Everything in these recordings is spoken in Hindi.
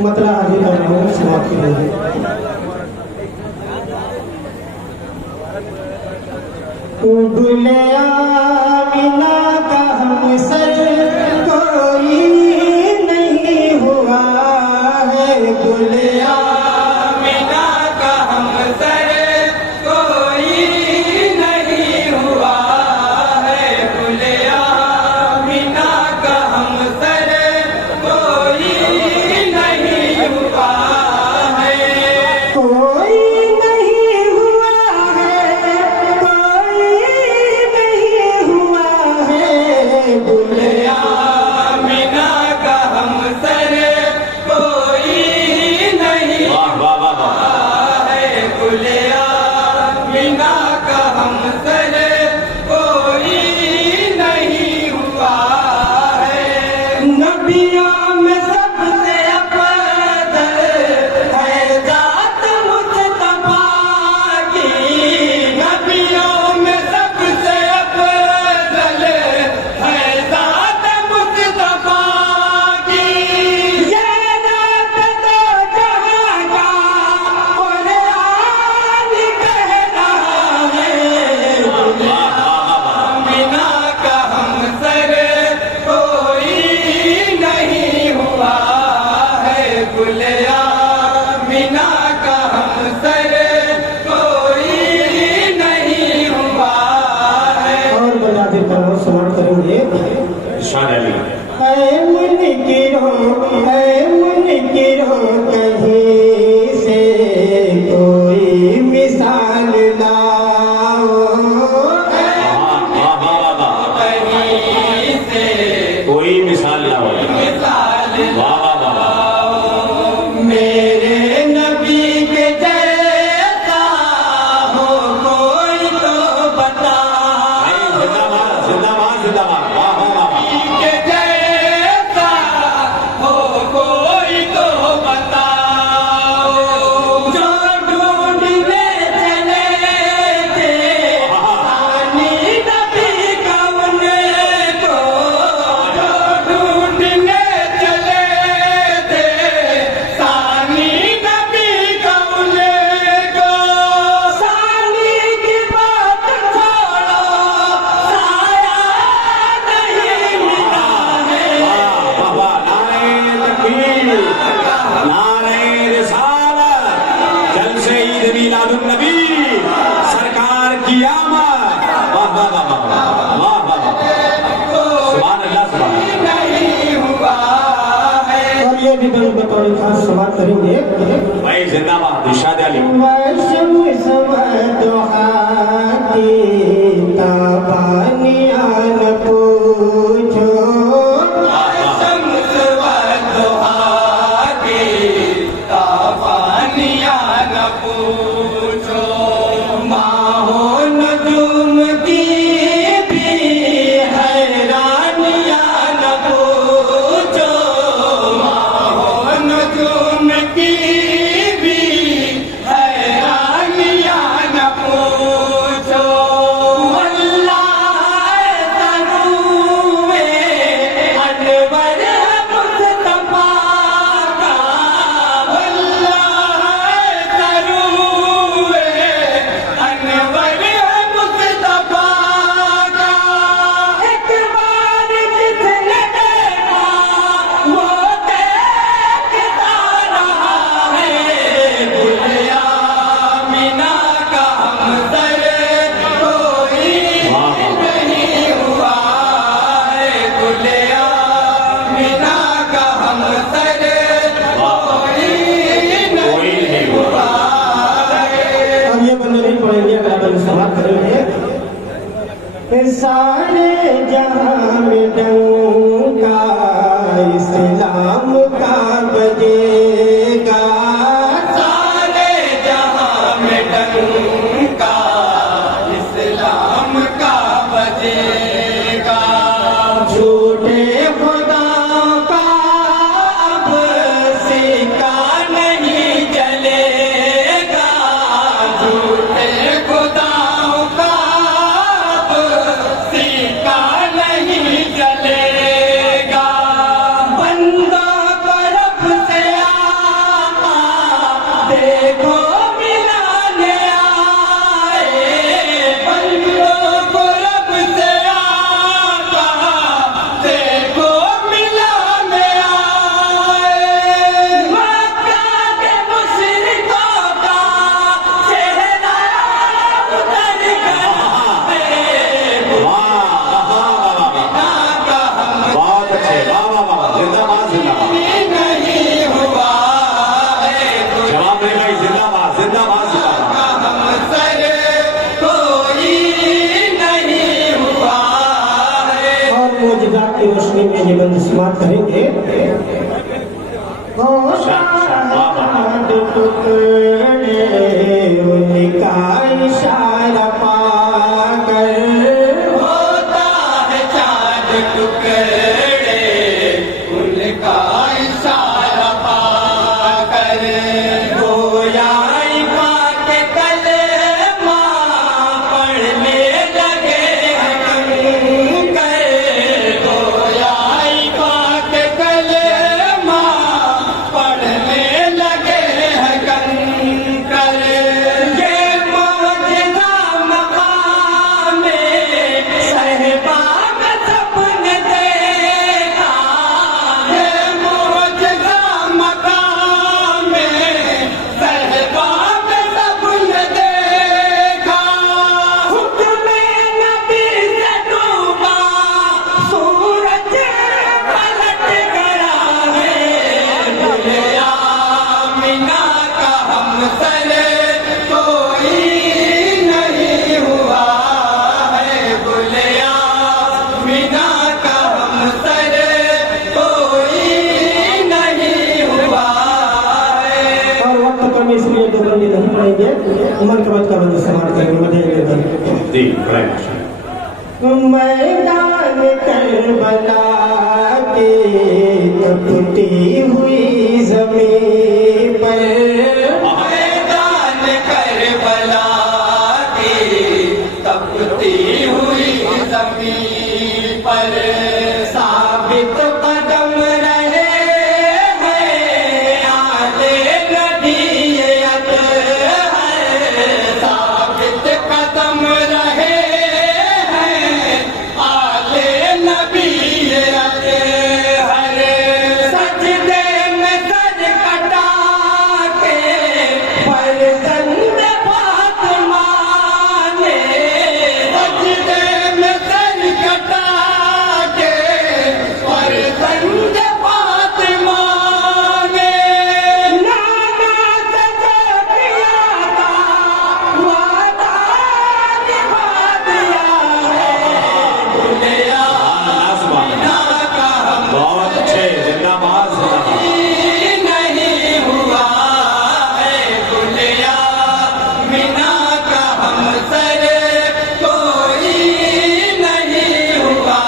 मतला हाजिर कर रहा हूँ समाप्ति के लिए। बुले आमिना का हम सर कोई नहीं हुआ है, बुले आमिना का हम सर कोई नहीं हुआ है, बुले आमिना का हम सर कोई नहीं हुआ है, कोई नहीं हुआ है, कोई नहीं हुआ है, बुले आमिना का हम सर कोई नहीं हुआ है, बुले आमिना का हम सर कोई नहीं हुआ है। नबियों में सबसे अफजल है जात मुस्तफा की, नबियों में सबसे अफजल है जात मुस्तफा की, ये रात तो जहां का और आज कह रहा है, आमिना का हम सर कोई नहीं हुआ है, बुले आमिना का हम सर कोई नहीं हुआ है। और बजाते करो समाप्त करेंगे। ऐ मुनकिरो कहीं से कोई मिसाल लाओ, कहीं से कोई मिसाल लाओ। मिसाल वाह वाह वाह। मेरे नबी के जैसा हो कोई तो बताओ, जिंदाबाद जिंदाबाद जिंदाबाद। वाह वाह वाह। के जैसा हो कोई तो बताओ, जो ढूंढने चले थे आनी नबी का उनको, जो ढूंढने चले थे सानी नबी का उनको, सानी की बात छोड़ो साया नहीं मिला है, वाह वाह। नारे तकबीर, नारे रिसालत, जलसे ईद मिलादुन नबी, सरकार की आमद। वाह वाह वाह वाह वाह वाह वाह। सुभान अल्लाह सुभान अल्लाह। नहीं हुआ है। और ये भी बतौर खास समाप्त करेंगे। भाई जिंदाबाद इरशाद अली। ताबानिया न पूछो, शम्स व दुहा की ताबानिया न पूछो, माहो नजूम की भी हैरानिया न पूछो, माहो नजूम की भी हैरानिया न पूछो, अल्लाह तरूए अनवर मुस्तफा का, अल्लाह तरूए अनवर मुस्तफा का, एक बार जिसने देखा वो देखता रहा है, बुले आमिना का हम सर कोई नहीं हुआ है, बुले आमिना का हम सर कोई नहीं हुआ है। अब ये बंदे नहीं पढ़ेंगे, अगला बंद समाप्त करेंगे। सारे जहां में डंका इस्लाम का बजेगा, सारे जहां में डंका इस्लाम का बजेगा, झूठे खुदाओं का अब सिक्का नहीं चलेगा, झूठे खुदाओं का अब सिक्का नहीं चलेगा। समाप्त करेंगे। शाद टुकड़े उनका इशारा पाकर होता है चांद टुकड़े उनका इशारा पाकर गोया पाक कलमा पढ़ने लगे कंकर गोया पाक कलमा पढ़ने लगे हैं कंकर ये मौजज़ा मकामे सहबा का सपने देखा ये मौजज़ा मकामे सहबा का सपने देखा हुक्म नबी से डूबा सूरज पलट गया है दुनिया मीना का हमसर कोई नहीं हुआ है गुलिया मीना का हमसर कोई नहीं हुआ है और वक्त कम इसलिए दो बंदी नहीं पड़ेंगे। उमर के बाद का बंदी समाप्त करेंगे। मदीने जी बड़े मैदान करबला के तपती हुई जमीन पर मैदान करबला की तपती हुई जमीन पर साबित कदम रहे हैं आले नबीयत है साबित कदम रहे हैं आले नबीयत हर सजदे में सर कटा के फरजंद फातिमा ने सजदे में सर कटा के फरजंद फातिमा ने नाना से जो किया था वादा निभा दिया है दुनिया मीना का बहुत अच्छे जिंदाबाद नहीं हुआ है दुनिया मीना का हमसर कोई नहीं हुआ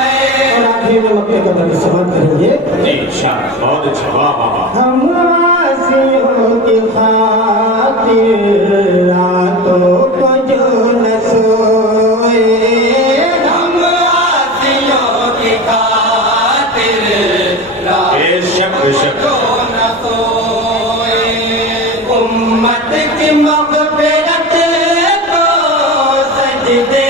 है और आखिरी में मक्के का बंदी समाप्त करेंगे। जी शाह बहुत अच्छा वाह वाह वाह हम आसियों की खातिर रातों को जो न सोए हम आसियों की खातिर रात बेशक बेशक को न सोए उम्मत की मग़फ़िरत को सजदे